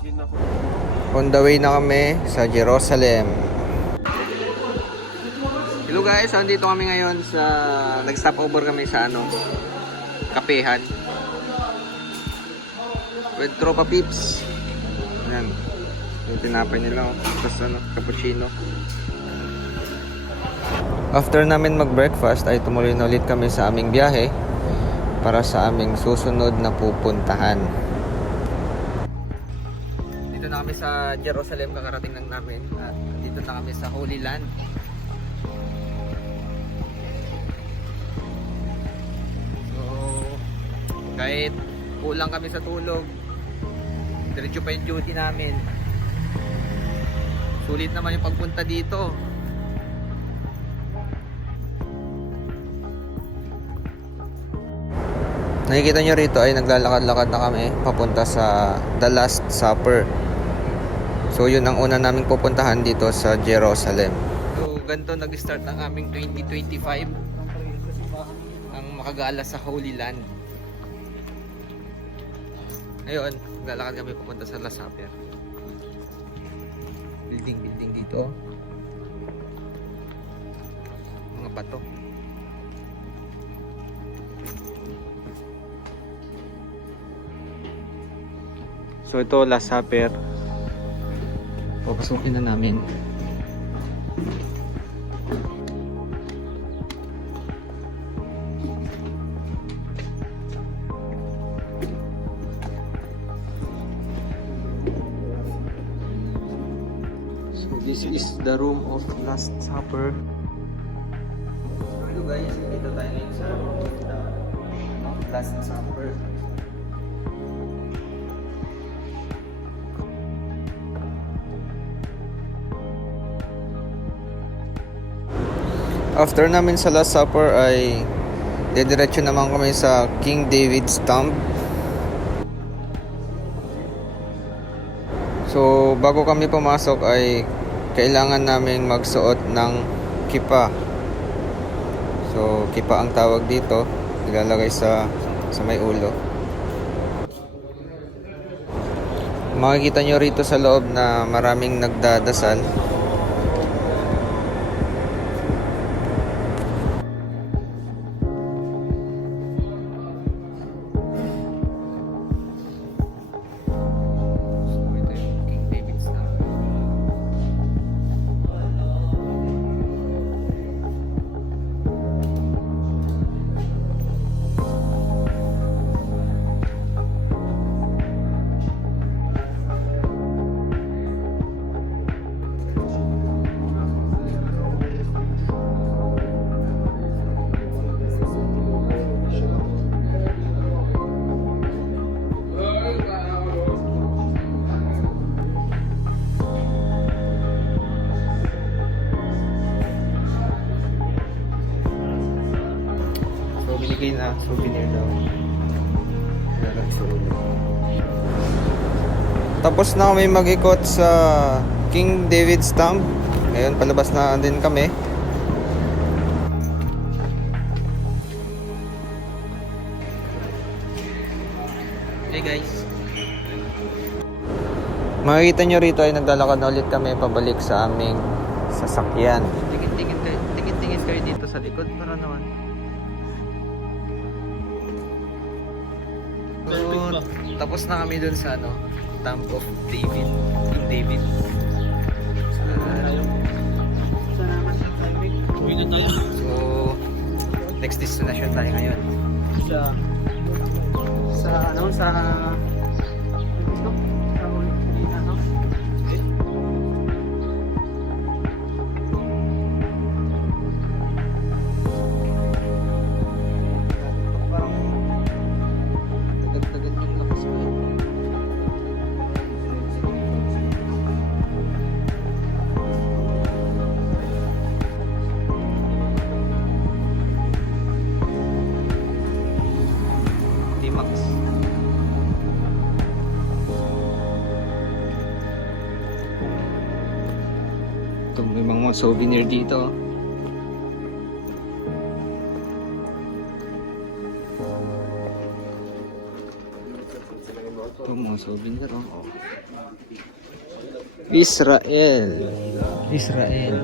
On the way na kami sa Jerusalem. Hello guys, andito kami ngayon sa nag-stop over kami sa kapehan. With tropa peeps. Ayan. Yung tinapay nila, tapos cappuccino. After namin mag-breakfast ay tumuloy na ulit kami sa aming biyahe para sa aming susunod na pupuntahan. Dito na kami sa Jerusalem, kakarating lang namin. At dito na kami sa Holy Land. So, kahit kulang kami sa tulog, diretso pa yung duty namin. Sulit naman yung pagpunta dito. Nakikita nyo rito ay naglalakad-lakad na kami papunta sa The Last Supper. So yun ang una naming pupuntahan dito sa Jerusalem. So ganito nag-start ang aming 2025. Ang makagala sa Holy Land. Ngayon, naglalakad kami papunta sa Last Supper. Building dito. Mga bato. So ito, Last Supper. Papasukin na namin. So this is the room of Last Supper. Hello guys, dito tayo ngayon sa Last Supper. After namin sa Last Supper ay dediretso naman kami sa King David's Tomb. So bago kami pumasok ay kailangan naming magsuot ng kipa. So kipa ang tawag dito, ilalagay sa may ulo. Makikita nyo rito sa loob na maraming nagdadasal. Binigay na souvenir daw. Tapos na kami mag-ikot sa King David's Tomb. Ngayon palabas na din kami. Hey guys, makikita nyo rito ay naglalakad na ulit kami pabalik sa aming sasakyan. Tingin kayo dito sa likod para naman. So, tapos na kami dun sa Tomb of David, King David. So, next destination tayo ngayon. Ito, may mga souvenir dito. Ito mga souvenir. Oh. Israel. Israel.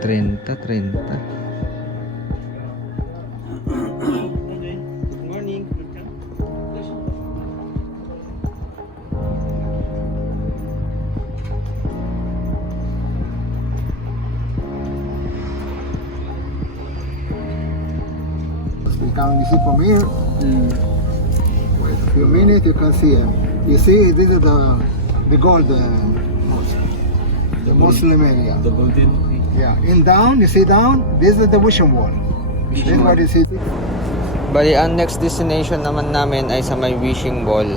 30. Morning. You can see from here. Wait a few minutes, you can see. You see, this is the golden mosque, the Muslim area. The golden. Yeah, in down, you see down. This is the wishing wall. This is what you see. Bali, ang next destination naman namin ay sa may wishing wall.